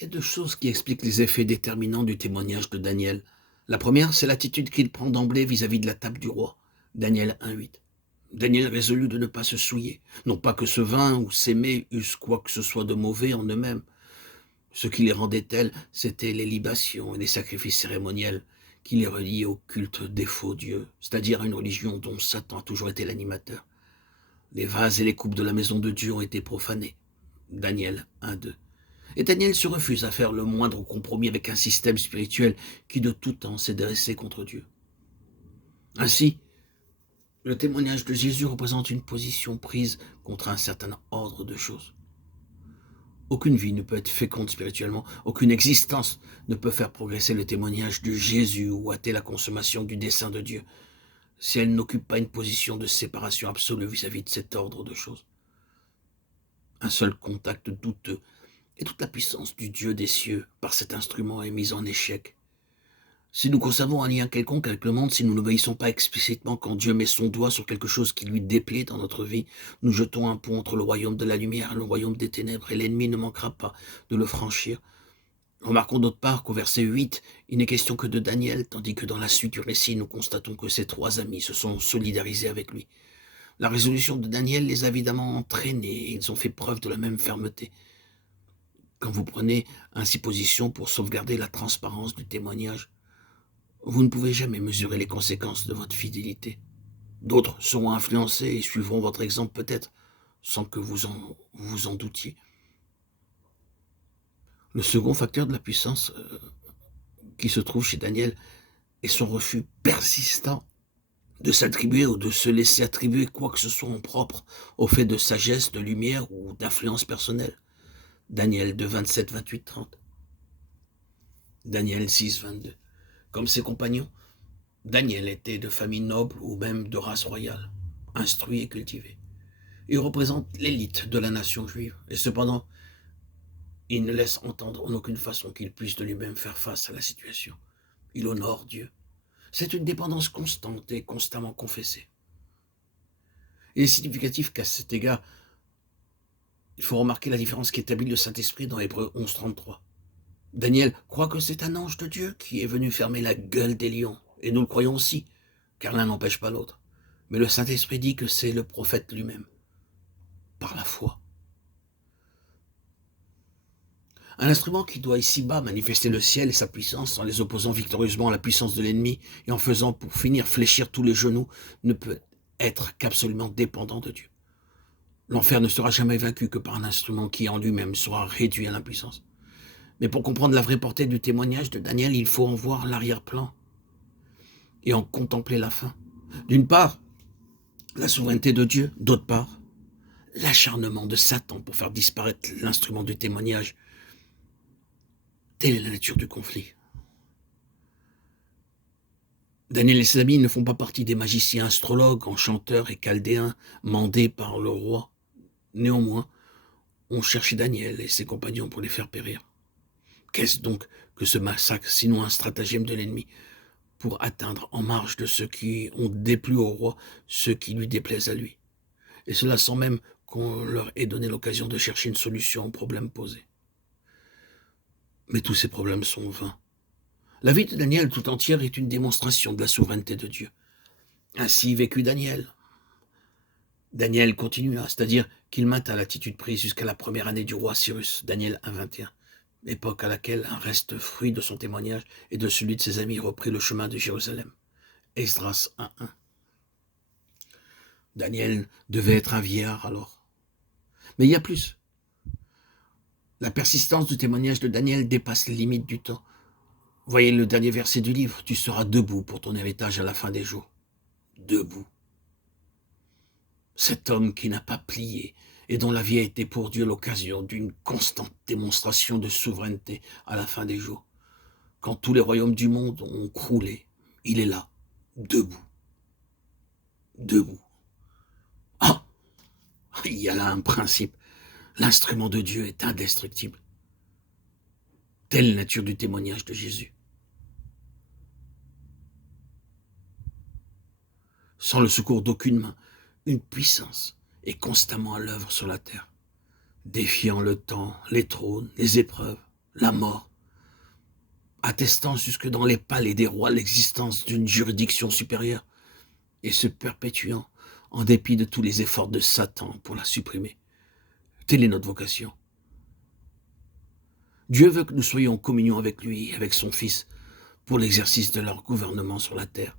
Il y a deux choses qui expliquent les effets déterminants du témoignage de Daniel. La première, c'est l'attitude qu'il prend d'emblée vis-à-vis de la table du roi. Daniel 1,8. Daniel résolut de ne pas se souiller. Non pas que ce vin ou ces mets eussent quoi que ce soit de mauvais en eux-mêmes. Ce qui les rendait tels, c'étaient les libations et les sacrifices cérémoniels qui les reliaient au culte des faux dieux, c'est-à-dire à une religion dont Satan a toujours été l'animateur. Les vases et les coupes de la maison de Dieu ont été profanés. Daniel 1,2. Et Daniel se refuse à faire le moindre compromis avec un système spirituel qui de tout temps s'est dressé contre Dieu. Ainsi, le témoignage de Jésus représente une position prise contre un certain ordre de choses. Aucune vie ne peut être féconde spirituellement, aucune existence ne peut faire progresser le témoignage de Jésus ou hâter la consommation du dessein de Dieu, si elle n'occupe pas une position de séparation absolue vis-à-vis de cet ordre de choses. Un seul contact douteux et toute la puissance du Dieu des cieux par cet instrument est mise en échec. Si nous conservons un lien quelconque avec le monde, si nous n'obéissons pas explicitement quand Dieu met son doigt sur quelque chose qui lui déplaît dans notre vie, nous jetons un pont entre le royaume de la lumière et le royaume des ténèbres, et l'ennemi ne manquera pas de le franchir. Remarquons d'autre part qu'au verset 8, il n'est question que de Daniel, tandis que dans la suite du récit, nous constatons que ses trois amis se sont solidarisés avec lui. La résolution de Daniel les a évidemment entraînés, et ils ont fait preuve de la même fermeté. Quand vous prenez ainsi position pour sauvegarder la transparence du témoignage, vous ne pouvez jamais mesurer les conséquences de votre fidélité. D'autres seront influencés et suivront votre exemple peut-être, sans que vous en doutiez. Le second facteur de la puissance qui se trouve chez Daniel est son refus persistant de s'attribuer ou de se laisser attribuer quoi que ce soit en propre au fait de sagesse, de lumière ou d'influence personnelle. Daniel 2, 27, 28, 30. Daniel 6, 22. Comme ses compagnons, Daniel était de famille noble ou même de race royale, instruit et cultivé. Il représente l'élite de la nation juive, et cependant, il ne laisse entendre en aucune façon qu'il puisse de lui-même faire face à la situation. Il honore Dieu. C'est une dépendance constante et constamment confessée. Il est significatif qu'à cet égard, il faut remarquer la différence qu'établit le Saint-Esprit dans Hébreux 11, 33. Daniel croit que c'est un ange de Dieu qui est venu fermer la gueule des lions, et nous le croyons aussi, car l'un n'empêche pas l'autre. Mais le Saint-Esprit dit que c'est le prophète lui-même, par la foi. Un instrument qui doit ici-bas manifester le ciel et sa puissance en les opposant victorieusement à la puissance de l'ennemi et en faisant pour finir fléchir tous les genoux ne peut être qu'absolument dépendant de Dieu. L'enfer ne sera jamais vaincu que par un instrument qui en lui-même sera réduit à l'impuissance. Mais pour comprendre la vraie portée du témoignage de Daniel, il faut en voir l'arrière-plan et en contempler la fin. D'une part, la souveraineté de Dieu, d'autre part, l'acharnement de Satan pour faire disparaître l'instrument du témoignage. Telle est la nature du conflit. Daniel et ses amis ne font pas partie des magiciens astrologues, enchanteurs et chaldéens mandés par le roi. Néanmoins, on cherchait Daniel et ses compagnons pour les faire périr. Qu'est-ce donc que ce massacre, sinon un stratagème de l'ennemi, pour atteindre en marge de ceux qui ont déplu au roi, ceux qui lui déplaisent à lui, et cela sans même qu'on leur ait donné l'occasion de chercher une solution aux problèmes posés. Mais tous ces problèmes sont vains. La vie de Daniel tout entière est une démonstration de la souveraineté de Dieu. Ainsi vécut Daniel. Daniel continua, c'est-à-dire qu'il maintint l'attitude prise jusqu'à la première année du roi Cyrus, Daniel 1, 21, époque à laquelle un reste fruit de son témoignage et de celui de ses amis reprit le chemin de Jérusalem. Esdras 1, 1. Daniel devait être un vieillard alors. Mais il y a plus. La persistance du témoignage de Daniel dépasse les limites du temps. Voyez le dernier verset du livre, tu seras debout pour ton héritage à la fin des jours. Debout. Cet homme qui n'a pas plié et dont la vie a été pour Dieu l'occasion d'une constante démonstration de souveraineté à la fin des jours. Quand tous les royaumes du monde ont croulé, il est là, debout. Debout. Ah, il y a là un principe. L'instrument de Dieu est indestructible. Telle nature du témoignage de Jésus. Sans le secours d'aucune main, une puissance est constamment à l'œuvre sur la terre, défiant le temps, les trônes, les épreuves, la mort, attestant jusque dans les palais des rois l'existence d'une juridiction supérieure, et se perpétuant en dépit de tous les efforts de Satan pour la supprimer. Telle est notre vocation. Dieu veut que nous soyons en communion avec lui, avec son Fils, pour l'exercice de leur gouvernement sur la terre.